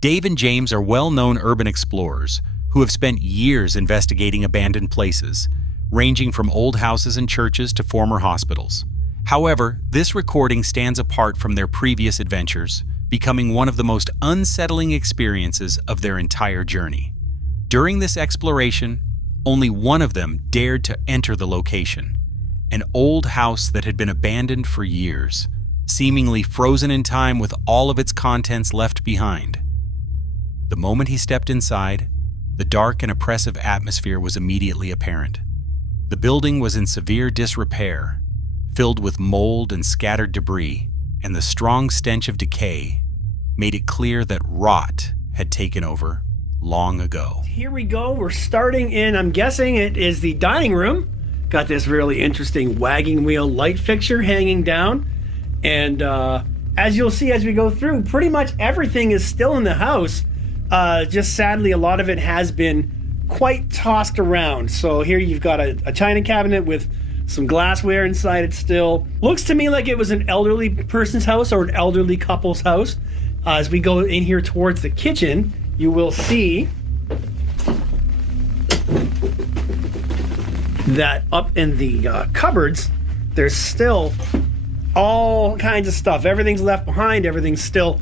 Dave and James are well-known urban explorers who have spent years investigating abandoned places, ranging from old houses and churches to former hospitals. However, this recording stands apart from their previous adventures, becoming one of the most unsettling experiences of their entire journey. During this exploration, only one of them dared to enter the location, an old house that had been abandoned for years, seemingly frozen in time with all of its contents left behind. The moment he stepped inside, the dark and oppressive atmosphere was immediately apparent. The building was in severe disrepair, filled with mold and scattered debris, and the strong stench of decay made it clear that rot had taken over long ago. Here we go. We're starting in, I'm guessing it is the dining room. Got this really interesting wagging wheel light fixture hanging down. And as you'll see as we go through, pretty much everything is still in the house. Just sadly, a lot of it has been quite tossed around. So here you've got a china cabinet with some glassware inside it still. Looks to me like it was an elderly person's house or an elderly couple's house. As we go in here towards the kitchen, you will see that up in the cupboards, there's still all kinds of stuff. Everything's left behind. Everything's still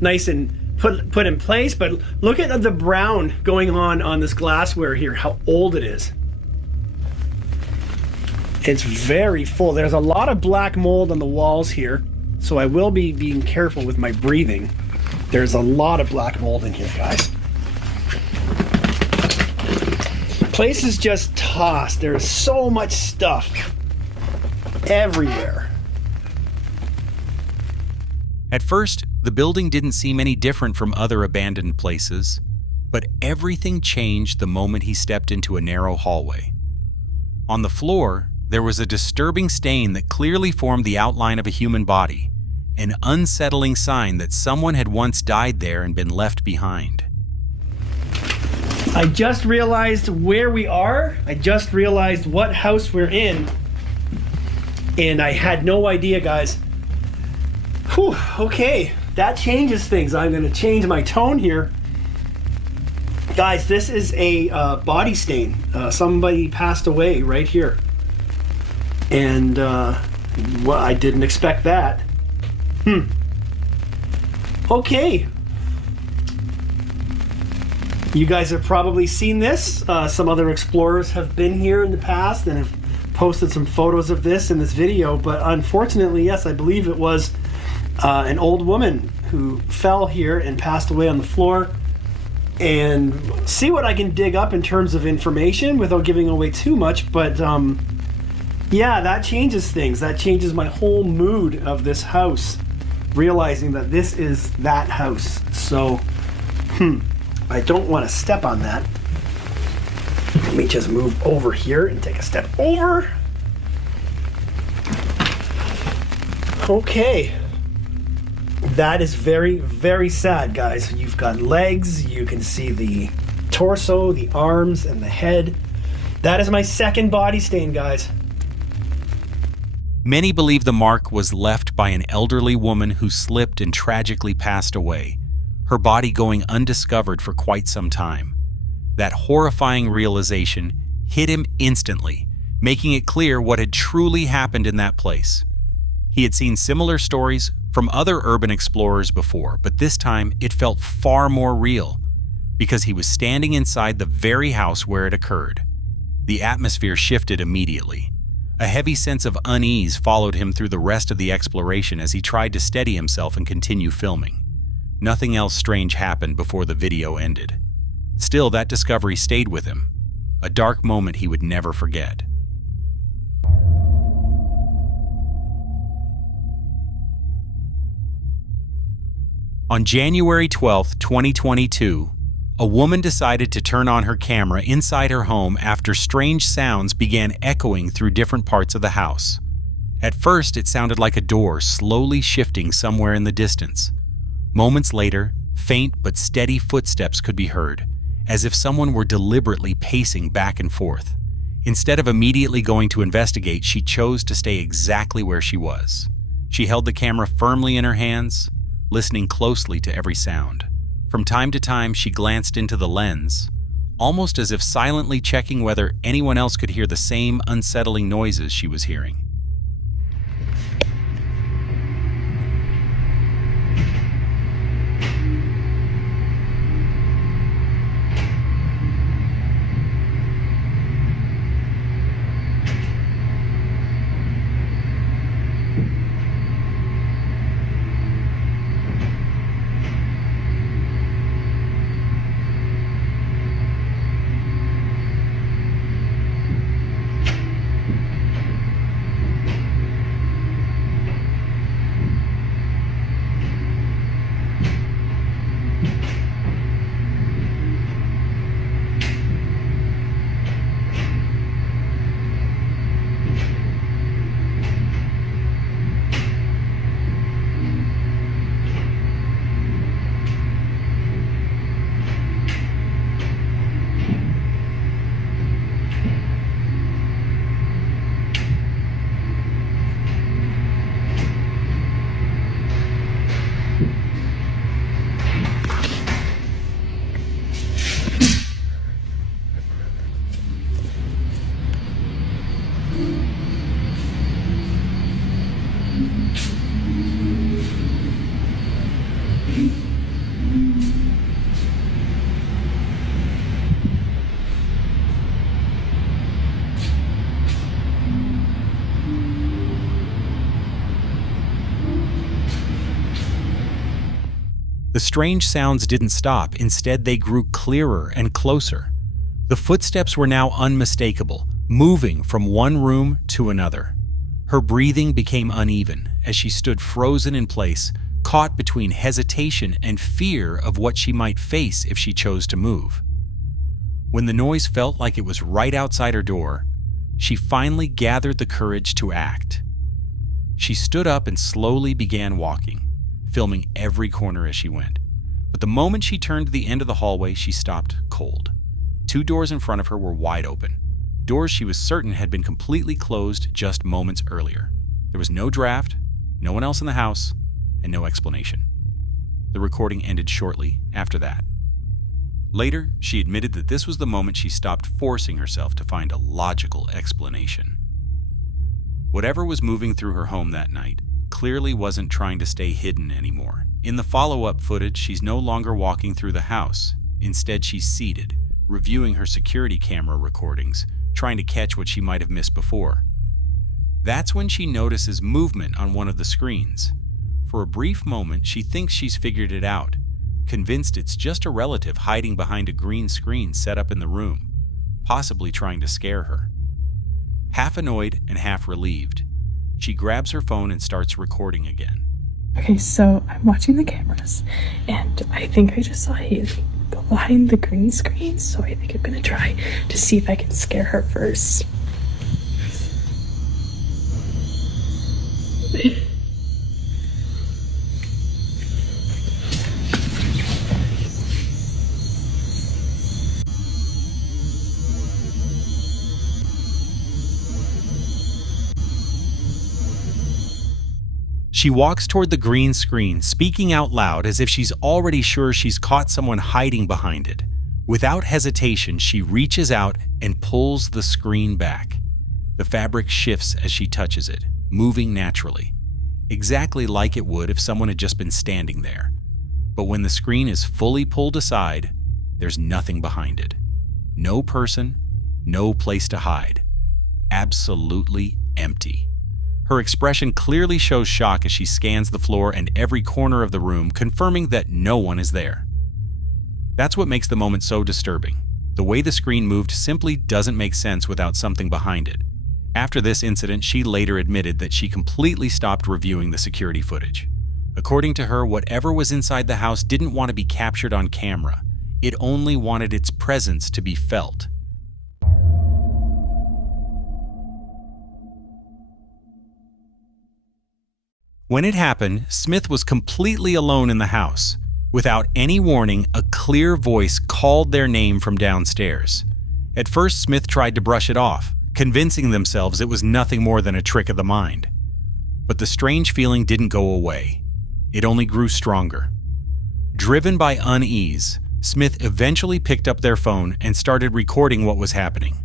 nice and put in place, but look at the brown going on this glassware here, how old it is. It's very full. There's a lot of black mold on the walls here, so I will be being careful with my breathing. There's a lot of black mold in here, guys. Place is just tossed. There's so much stuff everywhere. At first, the building didn't seem any different from other abandoned places, but everything changed the moment he stepped into a narrow hallway. On the floor, there was a disturbing stain that clearly formed the outline of a human body, an unsettling sign that someone had once died there and been left behind. I just realized where we are. I just realized what house we're in, and I had no idea, guys. Whew, okay. That changes things. I'm going to change my tone here. Guys, this is a body stain. Somebody passed away right here. And, well, I didn't expect that. Okay. You guys have probably seen this. Some other explorers have been here in the past and have posted some photos of this in this video. But unfortunately, yes, I believe it was an old woman who fell here and passed away on the floor. And see what I can dig up in terms of information without giving away too much. But yeah, that changes things. That changes my whole mood of this house, realizing that this is that house. So I don't want to step on that. Let me just move over here and take a step over. Okay. That is very, very sad, guys. You've got legs, you can see the torso, the arms, and the head. That is my second body stain, guys. Many believe the mark was left by an elderly woman who slipped and tragically passed away, her body going undiscovered for quite some time. That horrifying realization hit him instantly, making it clear what had truly happened in that place. He had seen similar stories from other urban explorers before, but this time it felt far more real, because he was standing inside the very house where it occurred. The atmosphere shifted immediately. A heavy sense of unease followed him through the rest of the exploration as he tried to steady himself and continue filming. Nothing else strange happened before the video ended. Still, that discovery stayed with him, a dark moment he would never forget. On January 12, 2022, a woman decided to turn on her camera inside her home after strange sounds began echoing through different parts of the house. At first, it sounded like a door slowly shifting somewhere in the distance. Moments later, faint but steady footsteps could be heard, as if someone were deliberately pacing back and forth. Instead of immediately going to investigate, she chose to stay exactly where she was. She held the camera firmly in her hands, listening closely to every sound. From time to time, she glanced into the lens, almost as if silently checking whether anyone else could hear the same unsettling noises she was hearing. The strange sounds didn't stop. Instead, they grew clearer and closer. The footsteps were now unmistakable, moving from one room to another. Her breathing became uneven as she stood frozen in place, caught between hesitation and fear of what she might face if she chose to move. When the noise felt like it was right outside her door, she finally gathered the courage to act. She stood up and slowly began walking, filming every corner as she went. But the moment she turned to the end of the hallway, she stopped cold. 2 doors in front of her were wide open, doors she was certain had been completely closed just moments earlier. There was no draft, no one else in the house, and no explanation. The recording ended shortly after that. Later, she admitted that this was the moment she stopped forcing herself to find a logical explanation. Whatever was moving through her home that night clearly wasn't trying to stay hidden anymore. In the follow-up footage, she's no longer walking through the house. Instead, she's seated, reviewing her security camera recordings, trying to catch what she might have missed before. That's when she notices movement on one of the screens. For a brief moment, she thinks she's figured it out, convinced it's just a relative hiding behind a green screen set up in the room, possibly trying to scare her. Half annoyed and half relieved, she grabs her phone and starts recording again. Okay, so I'm watching the cameras, and I think I just saw Haley go behind the green screen, so I think I'm gonna try to see if I can scare her first. She walks toward the green screen, speaking out loud as if she's already sure she's caught someone hiding behind it. Without hesitation, she reaches out and pulls the screen back. The fabric shifts as she touches it, moving naturally, exactly like it would if someone had just been standing there. But when the screen is fully pulled aside, there's nothing behind it. No person, no place to hide. Absolutely empty. Her expression clearly shows shock as she scans the floor and every corner of the room, confirming that no one is there. That's what makes the moment so disturbing. The way the screen moved simply doesn't make sense without something behind it. After this incident, she later admitted that she completely stopped reviewing the security footage. According to her, whatever was inside the house didn't want to be captured on camera. It only wanted its presence to be felt. When it happened, Smith was completely alone in the house. Without any warning, a clear voice called their name from downstairs. At first, Smith tried to brush it off, convincing themselves it was nothing more than a trick of the mind. But the strange feeling didn't go away. It only grew stronger. Driven by unease, Smith eventually picked up their phone and started recording what was happening.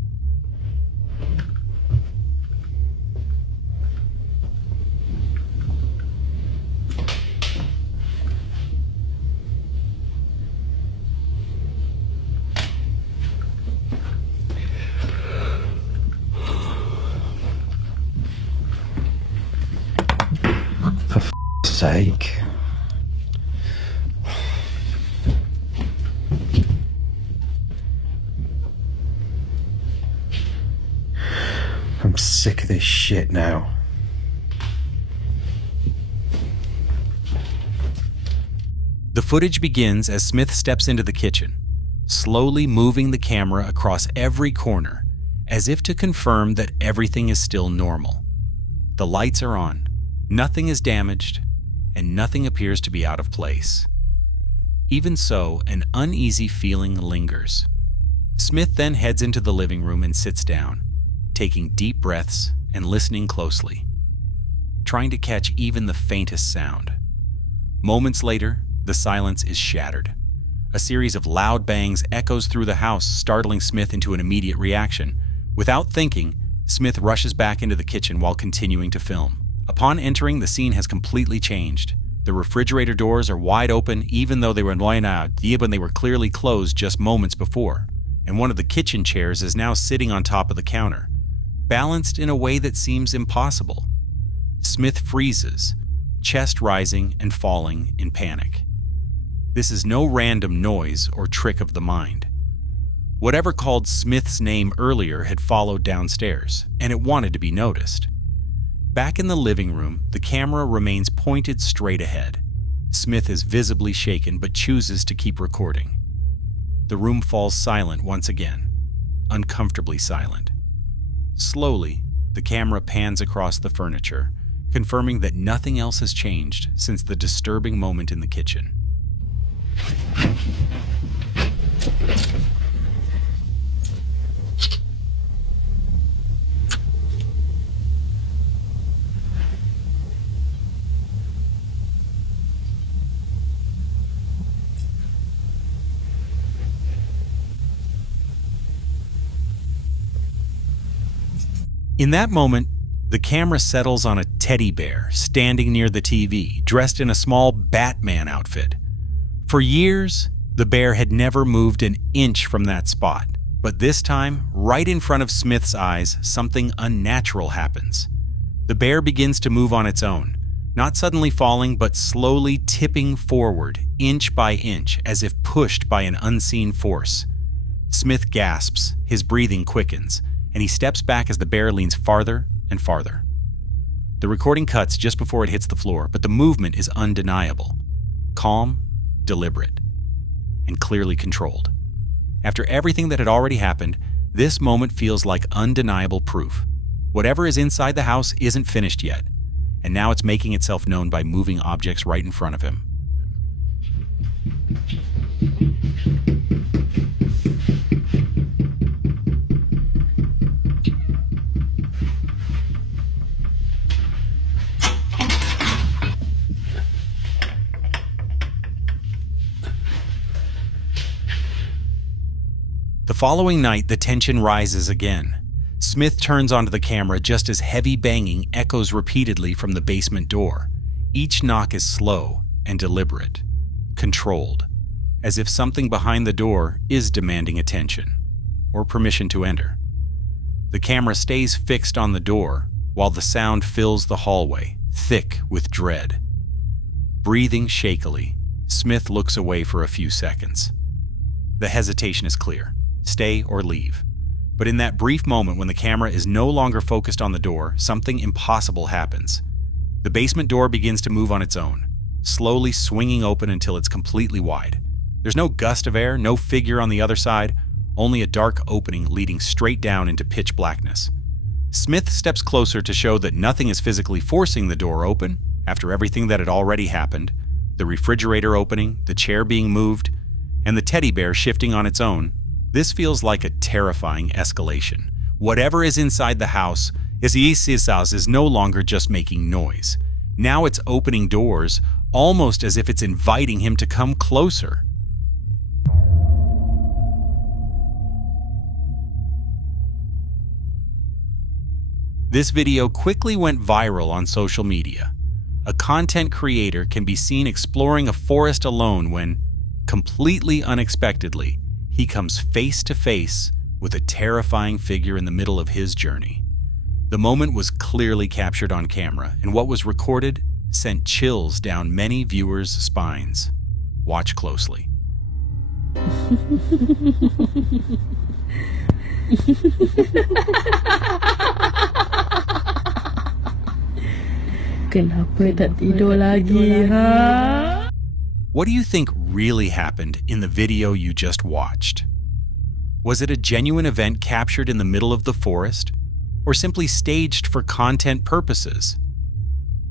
For sake. I'm sick of this shit now. The footage begins as Smith steps into the kitchen, slowly moving the camera across every corner, as if to confirm that everything is still normal. The lights are on, nothing is damaged, and nothing appears to be out of place. Even so, an uneasy feeling lingers. Smith then heads into the living room and sits down, taking deep breaths and listening closely, trying to catch even the faintest sound. Moments later, the silence is shattered. A series of loud bangs echoes through the house, startling Smith into an immediate reaction. Without thinking, Smith rushes back into the kitchen while continuing to film. Upon entering, the scene has completely changed. The refrigerator doors are wide open, even though they were clearly closed just moments before, and one of the kitchen chairs is now sitting on top of the counter, balanced in a way that seems impossible. Smith freezes, chest rising and falling in panic. This is no random noise or trick of the mind. Whatever called Smith's name earlier had followed downstairs, and it wanted to be noticed. Back in the living room, the camera remains pointed straight ahead. Smith is visibly shaken but chooses to keep recording. The room falls silent once again, uncomfortably silent. Slowly, the camera pans across the furniture, confirming that nothing else has changed since the disturbing moment in the kitchen. In that moment, the camera settles on a teddy bear standing near the TV, dressed in a small Batman outfit. For years, the bear had never moved an inch from that spot, but this time, right in front of Smith's eyes, something unnatural happens. The bear begins to move on its own, not suddenly falling, but slowly tipping forward, inch by inch, as if pushed by an unseen force. Smith gasps, his breathing quickens, and he steps back as the bear leans farther and farther. The recording cuts just before it hits the floor, but the movement is undeniable. Calm, deliberate, and clearly controlled. After everything that had already happened, this moment feels like undeniable proof. Whatever is inside the house isn't finished yet, and now it's making itself known by moving objects right in front of him. The following night, the tension rises again. Smith turns onto the camera just as heavy banging echoes repeatedly from the basement door. Each knock is slow and deliberate, controlled, as if something behind the door is demanding attention or permission to enter. The camera stays fixed on the door while the sound fills the hallway, thick with dread. Breathing shakily, Smith looks away for a few seconds. The hesitation is clear. Stay or leave. But in that brief moment when the camera is no longer focused on the door, something impossible happens. The basement door begins to move on its own, slowly swinging open until it's completely wide. There's no gust of air, no figure on the other side, only a dark opening leading straight down into pitch blackness. Smith steps closer to show that nothing is physically forcing the door open after everything that had already happened, The refrigerator opening, the chair being moved, and the teddy bear shifting on its own, this feels like a terrifying escalation. Whatever is inside the house is no longer just making noise. Now it's opening doors, almost as if it's inviting him to come closer. This video quickly went viral on social media. A content creator can be seen exploring a forest alone when, completely unexpectedly, he comes face to face with a terrifying figure in the middle of his journey. The moment was clearly captured on camera, and what was recorded sent chills down many viewers' spines. Watch closely. Kenapa tak tidur lagi, ha? What do you think really happened in the video you just watched? Was it a genuine event captured in the middle of the forest, or simply staged for content purposes?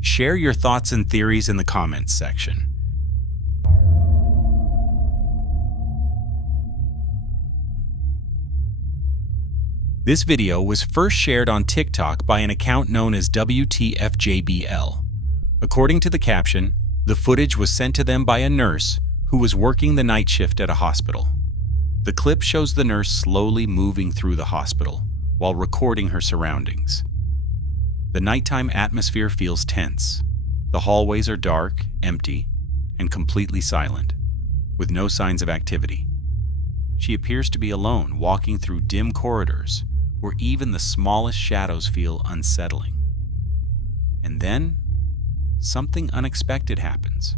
Share your thoughts and theories in the comments section. This video was first shared on TikTok by an account known as WTFJBL. According to the caption, the footage was sent to them by a nurse who was working the night shift at a hospital. The clip shows the nurse slowly moving through the hospital while recording her surroundings. The nighttime atmosphere feels tense. The hallways are dark, empty, and completely silent, with no signs of activity. She appears to be alone, walking through dim corridors where even the smallest shadows feel unsettling. And then, something unexpected happens.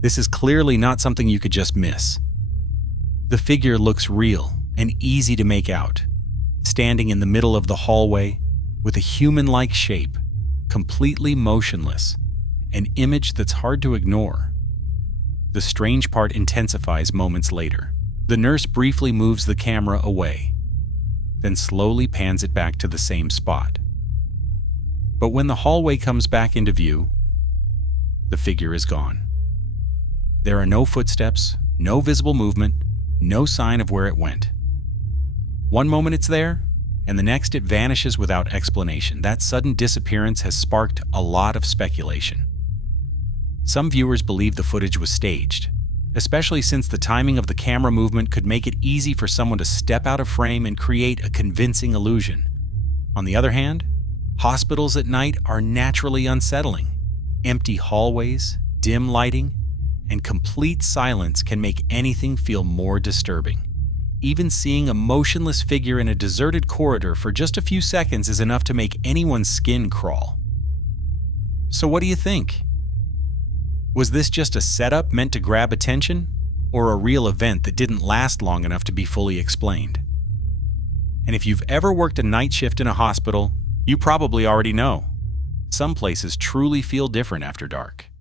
This is clearly not something you could just miss. The figure looks real and easy to make out, standing in the middle of the hallway with a human-like shape, completely motionless, an image that's hard to ignore. The strange part intensifies moments later. The nurse briefly moves the camera away, then slowly pans it back to the same spot. But when the hallway comes back into view, the figure is gone. There are no footsteps, no visible movement, no sign of where it went. One moment it's there, and the next it vanishes without explanation. That sudden disappearance has sparked a lot of speculation. Some viewers believe the footage was staged, especially since the timing of the camera movement could make it easy for someone to step out of frame and create a convincing illusion. On the other hand, hospitals at night are naturally unsettling. Empty hallways, dim lighting, and complete silence can make anything feel more disturbing. Even seeing a motionless figure in a deserted corridor for just a few seconds is enough to make anyone's skin crawl. So what do you think? Was this just a setup meant to grab attention, or a real event that didn't last long enough to be fully explained? And if you've ever worked a night shift in a hospital, you probably already know. Some places truly feel different after dark.